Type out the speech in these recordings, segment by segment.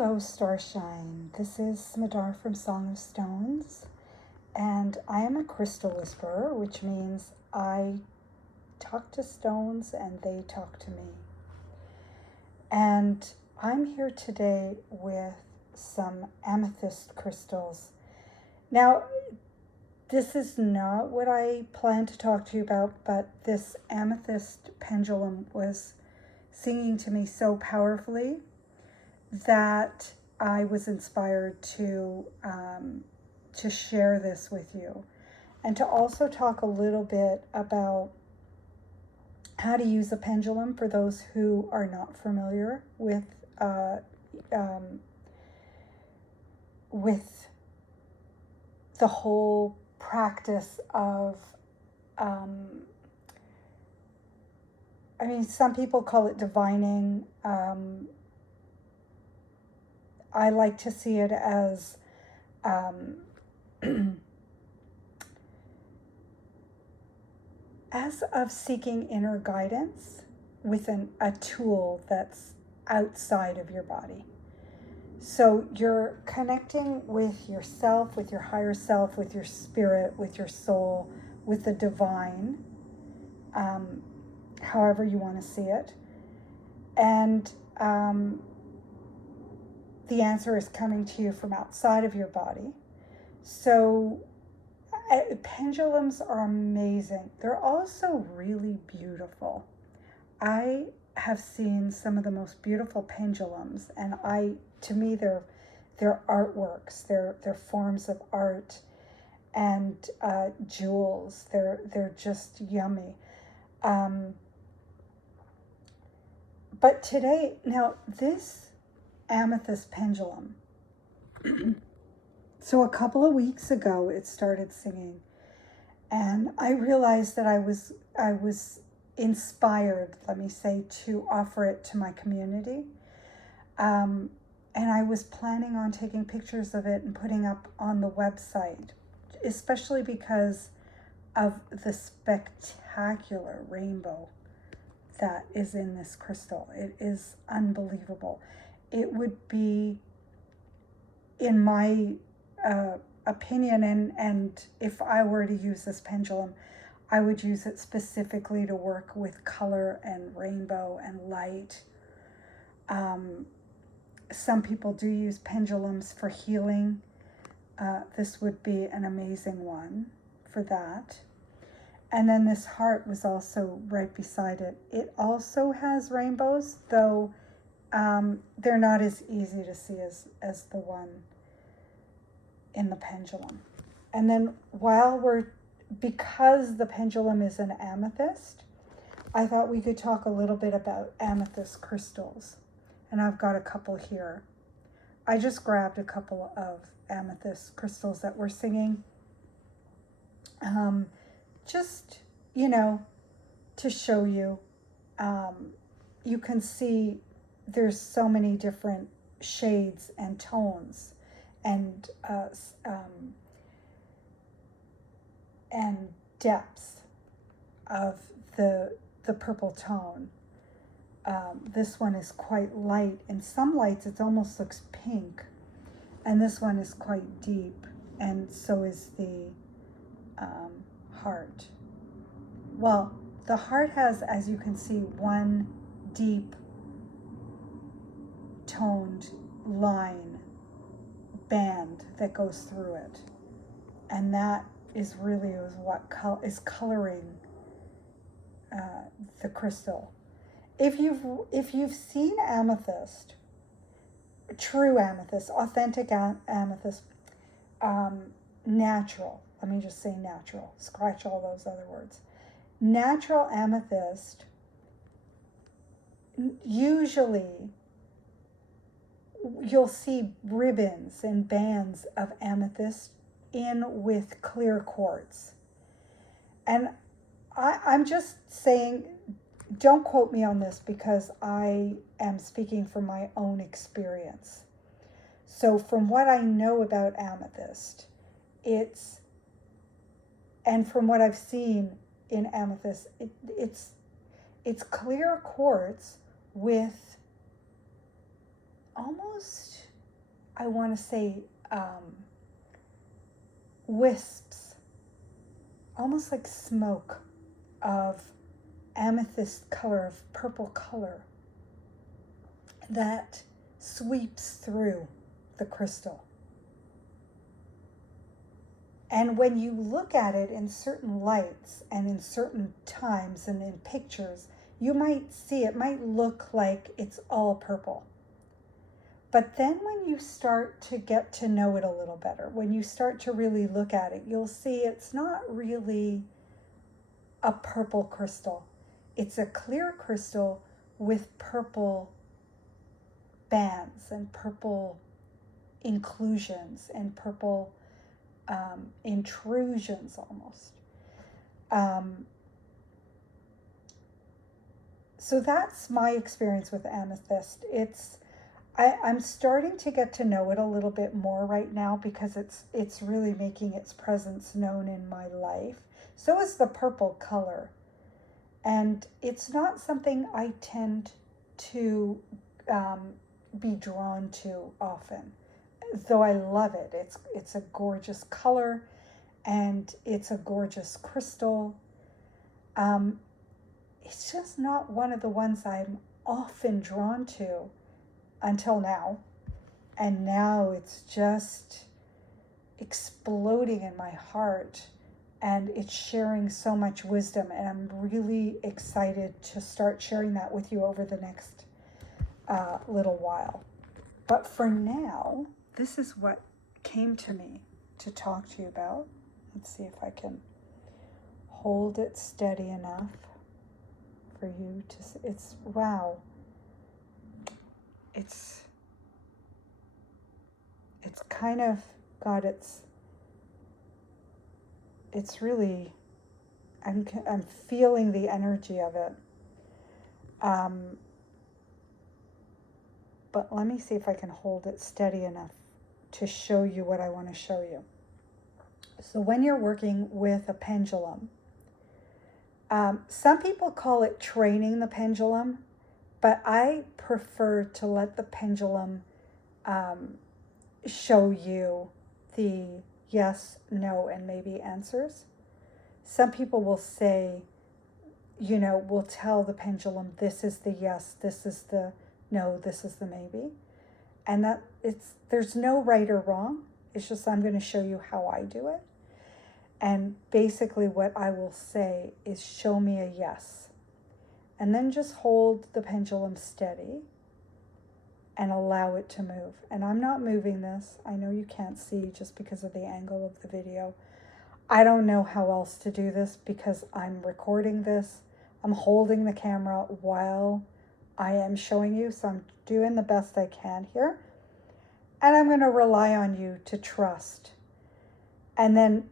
Hello, Starshine. This is Madar from Song of Stones, and I am a crystal whisperer, which means I talk to stones and they talk to me. And I'm here today with some amethyst crystals. Now, this is not what I planned to talk to you about, but this amethyst pendulum was singing to me so powerfully that I was inspired to share this with you, and to also talk a little bit about how to use a pendulum for those who are not familiar with the whole practice of. Some people call it divining. I like to see it as as of seeking inner guidance with a tool that's outside of your body. So you're connecting with yourself, with your higher self, with your spirit, with your soul, with the divine, however you want to see it. And the answer is coming to you from outside of your body. So pendulums are amazing. They're also really beautiful. I have seen some of the most beautiful pendulums, and to me they're artworks. They're forms of art and jewels. They're just yummy. But today, now this amethyst pendulum. So a couple of weeks ago, it started singing, and I realized that I was inspired, let me say, to offer it to my community. And I was planning on taking pictures of it and putting up on the website, especially because of the spectacular rainbow that is in this crystal. It is unbelievable. It would be, in my opinion, and if I were to use this pendulum, I would use it specifically to work with color and rainbow and light. Some people do use pendulums for healing. This would be an amazing one for that. And then this heart was also right beside it. It also has rainbows, though they're not as easy to see as the one in the pendulum. And then because the pendulum is an amethyst, I thought we could talk a little bit about amethyst crystals. And I've got a couple here. I just grabbed a couple of amethyst crystals that we're singing. Just, to show you. You can see there's so many different shades and tones and depths of the purple tone. This one is quite light. In some lights, it almost looks pink, and this one is quite deep, and so is the heart. Well, the heart has, as you can see, one deep toned line band that goes through it, and that is really what is coloring the crystal. If you've seen amethyst, true amethyst, authentic amethyst, natural, let me just say natural, scratch all those other words. Natural amethyst, usually you'll see ribbons and bands of amethyst in with clear quartz. And I'm just saying, don't quote me on this because I am speaking from my own experience. So from what I know about amethyst, and from what I've seen in amethyst, it's clear quartz with almost I want to say, wisps, almost like smoke of amethyst color, of purple color that sweeps through the crystal. And when you look at it in certain lights and in certain times and in pictures, you might see it might look like it's all purple. But then when you start to get to know it a little better, when you start to really look at it, you'll see it's not really a purple crystal. It's a clear crystal with purple bands and purple inclusions and purple intrusions almost. So that's my experience with amethyst. I'm starting to get to know it a little bit more right now because it's really making its presence known in my life. So is the purple color. And it's not something I tend to be drawn to often, though I love it. It's a gorgeous color and it's a gorgeous crystal. It's just not one of the ones I'm often drawn to until now. And now it's just exploding in my heart and it's sharing so much wisdom. And I'm really excited to start sharing that with you over the next little while. But for now, this is what came to me to talk to you about. Let's see if I can hold it steady enough for you to see. It's, wow. It's kind of got it's really, I'm feeling the energy of it. But let me see if I can hold it steady enough to show you what I want to show you. So when you're working with a pendulum, some people call it training the pendulum, but I prefer to let the pendulum show you the yes, no, and maybe answers. Some people will say, will tell the pendulum, this is the yes, this is the no, this is the maybe. And there's no right or wrong. It's just I'm going to show you how I do it. And basically what I will say is show me a yes. And then just hold the pendulum steady and allow it to move. And I'm not moving this. I know you can't see just because of the angle of the video. I don't know how else to do this because I'm recording this. I'm holding the camera while I am showing you. So I'm doing the best I can here. And I'm going to rely on you to trust. And then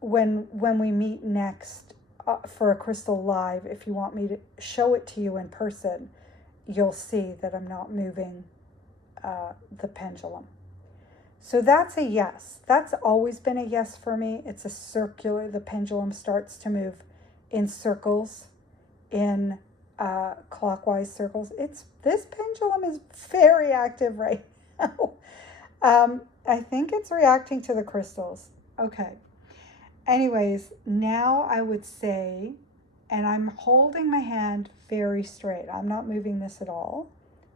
when we meet next for a crystal live, if you want me to show it to you in person, you'll see that I'm not moving the pendulum. So that's a yes. That's always been a yes for me. It's a circular, the pendulum starts to move in circles, in clockwise circles. This pendulum is very active right now. I think it's reacting to the crystals. Okay. Anyways, now I would say, and I'm holding my hand very straight. I'm not moving this at all.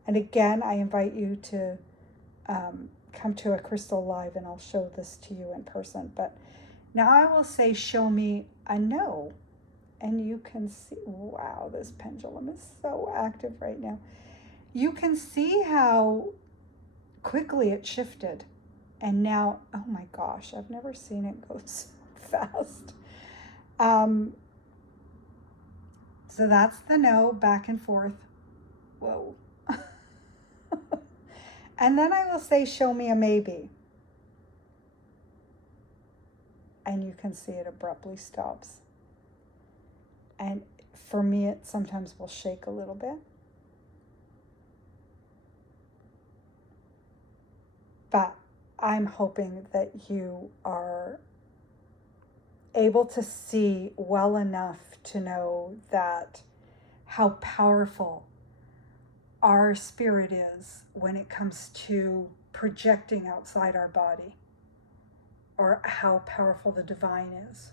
And again, I invite you to come to a crystal live and I'll show this to you in person. But now I will say, show me a no. And you can see, wow, this pendulum is so active right now. You can see how quickly it shifted. And now, oh my gosh, I've never seen it go so fast. So that's the no, back and forth. Whoa. And then I will say, show me a maybe. And you can see it abruptly stops. And for me, it sometimes will shake a little bit. But I'm hoping that you are able to see well enough to know that how powerful our spirit is when it comes to projecting outside our body, or how powerful the divine is,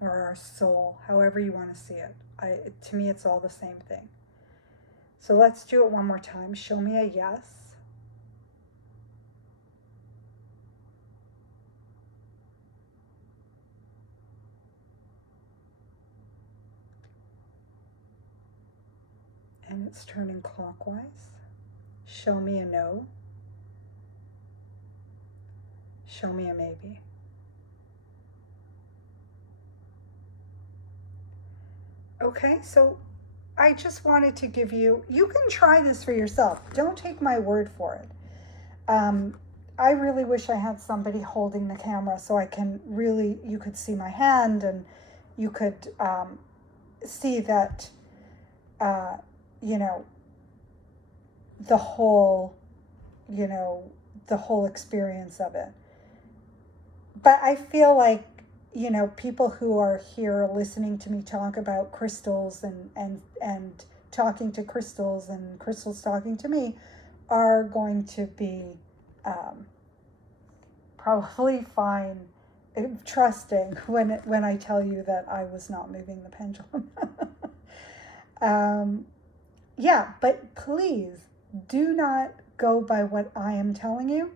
or our soul, however you want to see it. To me, it's all the same thing. So let's do it one more time. Show me a yes. And it's turning clockwise. Show me a no. Show me a maybe. Okay, so I just wanted to give you, you can try this for yourself. Don't take my word for it. I really wish I had somebody holding the camera so I can really, you could see my hand and you could see that, you know, the whole, you know, the whole experience of it. But I feel like, you know, people who are here listening to me talk about crystals and talking to crystals and crystals talking to me are going to be probably fine, trusting when I tell you that I was not moving the pendulum. Yeah, but please do not go by what I am telling you.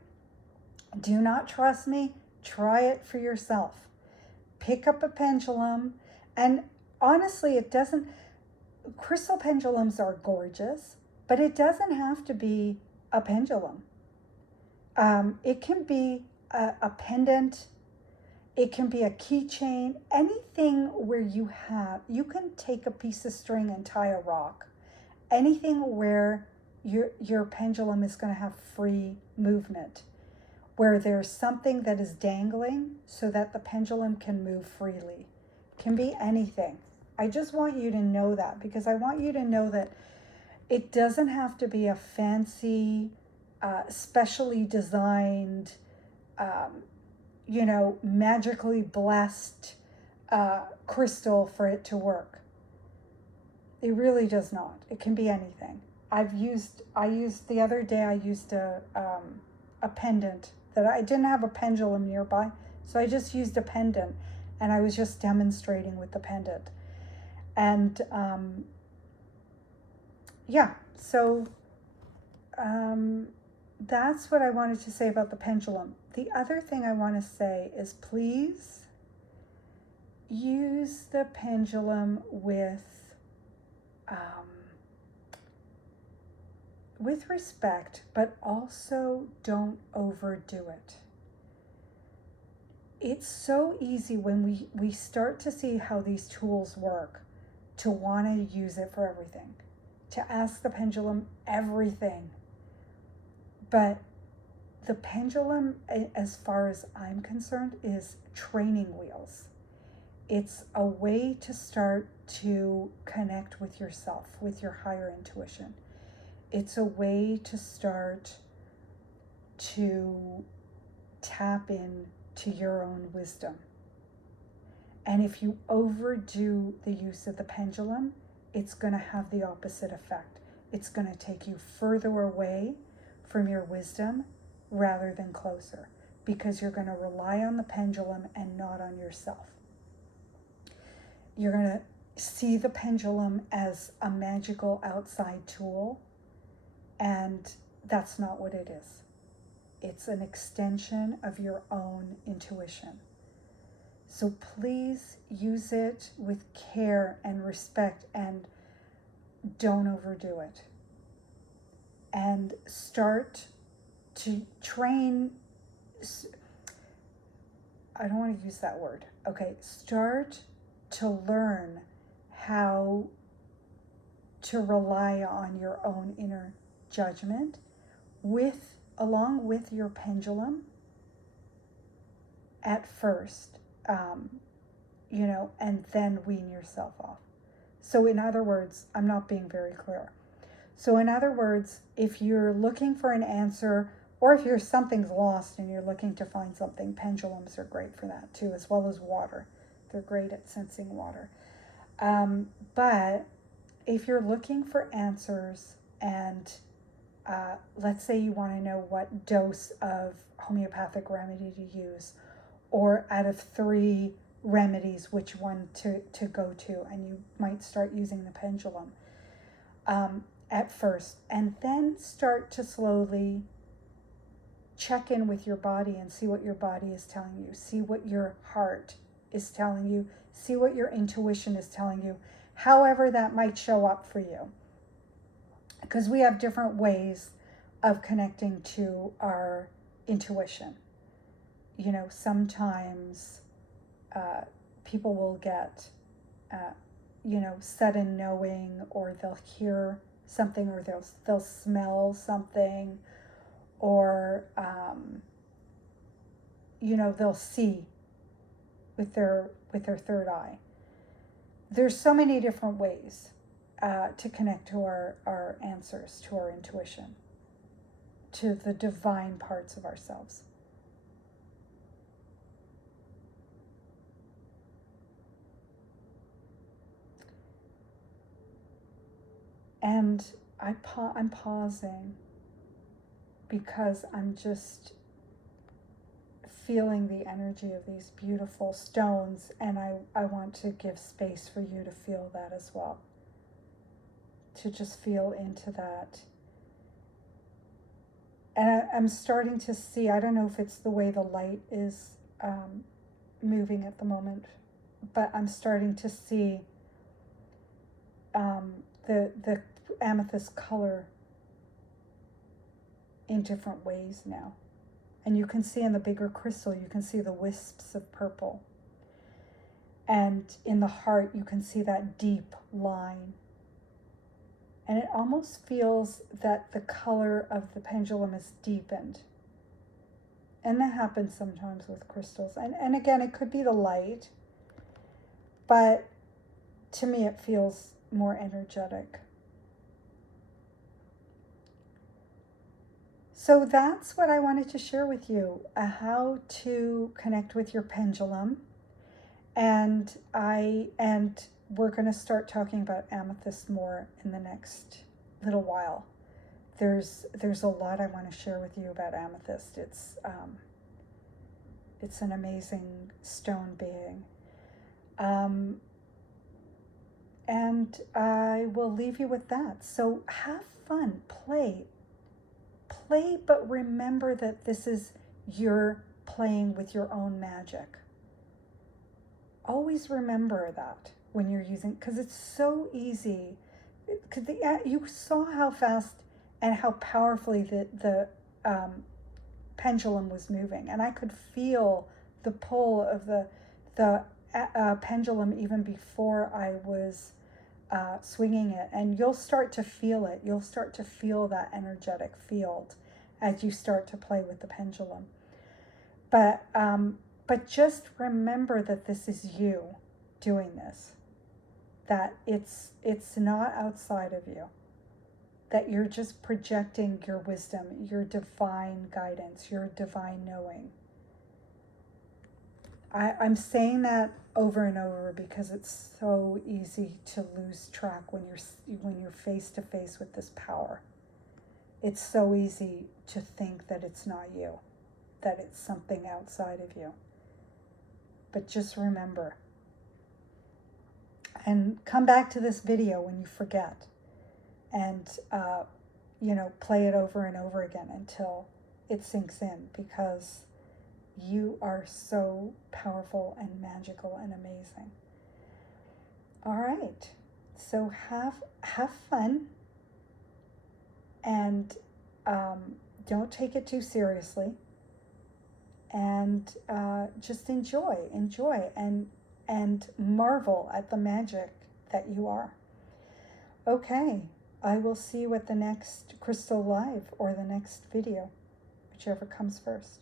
Do not trust me. Try it for yourself. Pick up a pendulum, and honestly, it doesn't, crystal pendulums are gorgeous, but it doesn't have to be a pendulum. It can be a pendant, it can be a keychain, anything where you can take a piece of string and tie a rock. Anything where your pendulum is going to have free movement, where there's something that is dangling so that the pendulum can move freely. It can be anything. I just want you to know that, because I want you to know that it doesn't have to be a fancy, specially designed, you know, magically blessed crystal for it to work. It really does not. It can be anything. I used the other day, I used a pendant that I didn't have a pendulum nearby. So I just used a pendant, and I was just demonstrating with the pendant. And yeah, so that's what I wanted to say about the pendulum. The other thing I want to say is, please use the pendulum with respect, but also don't overdo it. It's so easy when we start to see how these tools work to want to use it for everything, to ask the pendulum everything. But the pendulum, as far as I'm concerned, is training wheels. It's a way to start to connect with yourself, with your higher intuition. It's a way to start to tap in to your own wisdom. And if you overdo the use of the pendulum, it's going to have the opposite effect. It's going to take you further away from your wisdom rather than closer, because you're going to rely on the pendulum and not on yourself. You're going to see the pendulum as a magical outside tool, and that's not what it is. It's an extension of your own intuition. So please use it with care and respect, and don't overdo it. And start to train, I don't want to use that word. Okay, start to learn how to rely on your own inner judgment along with your pendulum at first, you know, and then wean yourself off. So in other words, I'm not being very clear. So in other words, if you're looking for an answer, or if something's lost and you're looking to find something, pendulums are great for that too, as well as water. They're great at sensing water. But if you're looking for answers and let's say you want to know what dose of homeopathic remedy to use, or out of 3 remedies, which one to go to, and you might start using the pendulum at first, and then start to slowly check in with your body and see what your body is telling you, see what your heart is telling you, see what your intuition is telling you, however that might show up for you. Because we have different ways of connecting to our intuition. You know, sometimes people will get, sudden knowing, or they'll hear something, or they'll smell something, or they'll see with their third eye. There's so many different ways to connect to our answers, to our intuition, to the divine parts of ourselves. And I'm pausing because I'm just feeling the energy of these beautiful stones, and I want to give space for you to feel that as well. To just feel into that. And I'm starting to see, I don't know if it's the way the light is moving at the moment, but I'm starting to see the amethyst color in different ways now. And you can see in the bigger crystal, you can see the wisps of purple. And in the heart, you can see that deep line. And it almost feels that the color of the pendulum is deepened. And that happens sometimes with crystals. And again, it could be the light, but to me it feels more energetic. So that's what I wanted to share with you, how to connect with your pendulum. And we're going to start talking about amethyst more in the next little while. There's a lot I want to share with you about amethyst. It's an amazing stone being. And I will leave you with that. So have fun, play, but remember that this is your playing with your own magic. Always remember that when you're using, because it's so easy. You saw how fast and how powerfully the pendulum was moving, and I could feel the pull of the pendulum even before I was swinging it. And you'll start to feel it. You'll start to feel that energetic field as you start to play with the pendulum. But just remember that this is you doing this, that it's not outside of you, that you're just projecting your wisdom, your divine guidance, your divine knowing. I'm saying that over and over because it's so easy to lose track when you're face to face with this power. It's so easy to think that it's not you, that it's something outside of you. But just remember. And come back to this video when you forget. And, play it over and over again until it sinks in, because you are so powerful and magical and amazing. All right. So have fun. And don't take it too seriously, and just enjoy and marvel at the magic that you are. Okay, I will see you at the next Crystal Live or the next video, whichever comes first.